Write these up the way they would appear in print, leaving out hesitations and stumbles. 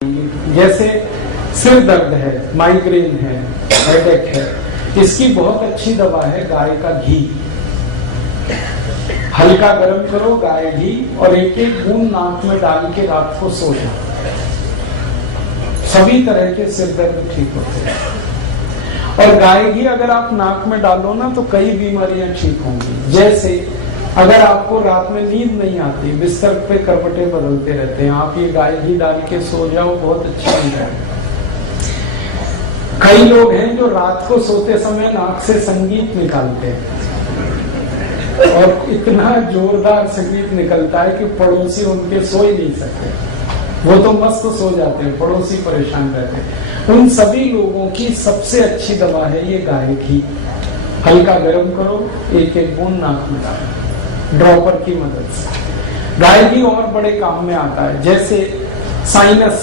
जैसे सिर दर्द है, माइग्रेन है, हेडेक है, इसकी बहुत अच्छी दवा है गाय का घी। हल्का गर्म करो गाय घी और एक एक बूंद नाक में डाल के रात को सो जाओ। सभी तरह के सिर दर्द ठीक होते हैं। और गाय घी अगर आप नाक में डालो ना तो कई बीमारियां ठीक होंगी। जैसे अगर आपको रात में नींद नहीं आती, बिस्तर पे करवटें बदलते रहते हैं, आप ये गाय घी डाल के सो जाओ, बहुत अच्छा नींद आएगी। कई लोग हैं जो रात को सोते समय नाक से संगीत निकालते हैं और इतना जोरदार संगीत निकलता है कि पड़ोसी उनके सो ही नहीं सकते। वो तो मस्त सो जाते हैं, पड़ोसी परेशान रहते हैं। उन सभी लोगों की सबसे अच्छी दवा है ये गाय घी। हल्का गर्म करो, एक एक बूंद नाक में डालो ड्रॉपर की मदद से। गाय घी और बड़े काम में आता है, जैसे साइनस,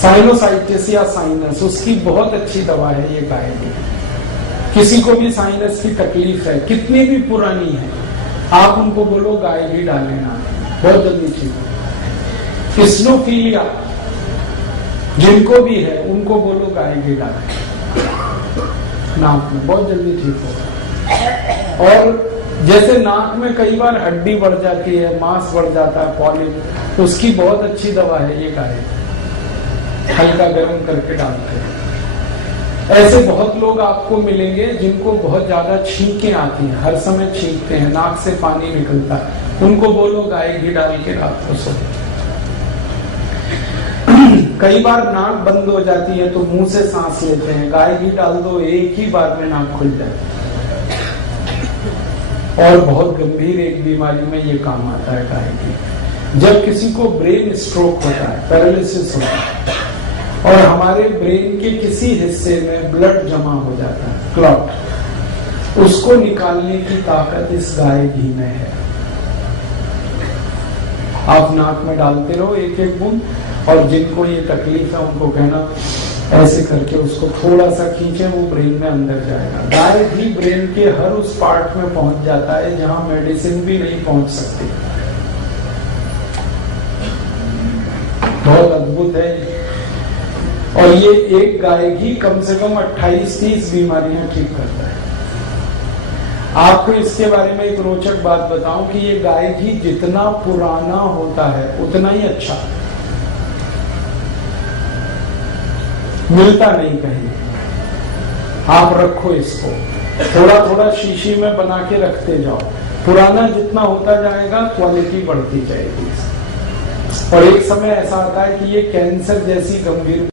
साइनोसाइटिस या साइनस, उसकी बहुत अच्छी दवा है ये गाय घी। किसी को भी साइनस की तकलीफ है, कितनी भी पुरानी है, आप उनको बोलो गाय घी डालें ना, बहुत जल्दी ठीक हो। स्नोफीलिया जिनको भी है उनको बोलो गाय घी डालें नाक में, बहुत जल्दी ठीक हो। और जैसे नाक में कई बार हड्डी बढ़ जाती है, मांस बढ़ जाता है, पॉलिप, उसकी बहुत अच्छी दवा है ये गाय, हल्का गर्म करके डालते हैं। ऐसे बहुत लोग आपको मिलेंगे जिनको बहुत ज्यादा छींकें आती हैं, हर समय छींकते हैं, नाक से पानी निकलता है, उनको बोलो गाय घी डाल के रात को सो। कई बार नाक बंद हो जाती है तो मुंह से सांस लेते हैं, गाय घी डाल दो, एक ही बार में नाक खुल जाए। और बहुत गंभीर एक बीमारी में ये काम आता है गाय घी। जब किसी को ब्रेन स्ट्रोक होता है, पैरालिसिस होता है और हमारे ब्रेन के किसी हिस्से में ब्लड जमा हो जाता है, क्लॉट, उसको निकालने की ताकत इस गाय घी में है। आप नाक में डालते रहो एक एक बूंद, और जिनको ये तकलीफ है उनको कहना ऐसे करके उसको थोड़ा सा खींचे, वो ब्रेन में अंदर जाएगा। गाय घी ब्रेन के हर उस पार्ट में पहुंच जाता है जहां मेडिसिन भी नहीं पहुंच सकती। बहुत अद्भुत है। और ये एक गाय घी कम से कम 28-30 बीमारियां ठीक करता है। आपको इसके बारे में एक रोचक बात बताऊं कि ये गाय घी जितना पुराना होता है उतना ही अच्छा, मिलता नहीं कहीं। आप रखो इसको, थोड़ा थोड़ा शीशी में बना के रखते जाओ, पुराना जितना होता जाएगा क्वालिटी बढ़ती जाएगी। और एक समय ऐसा आता है कि ये कैंसर जैसी गंभीर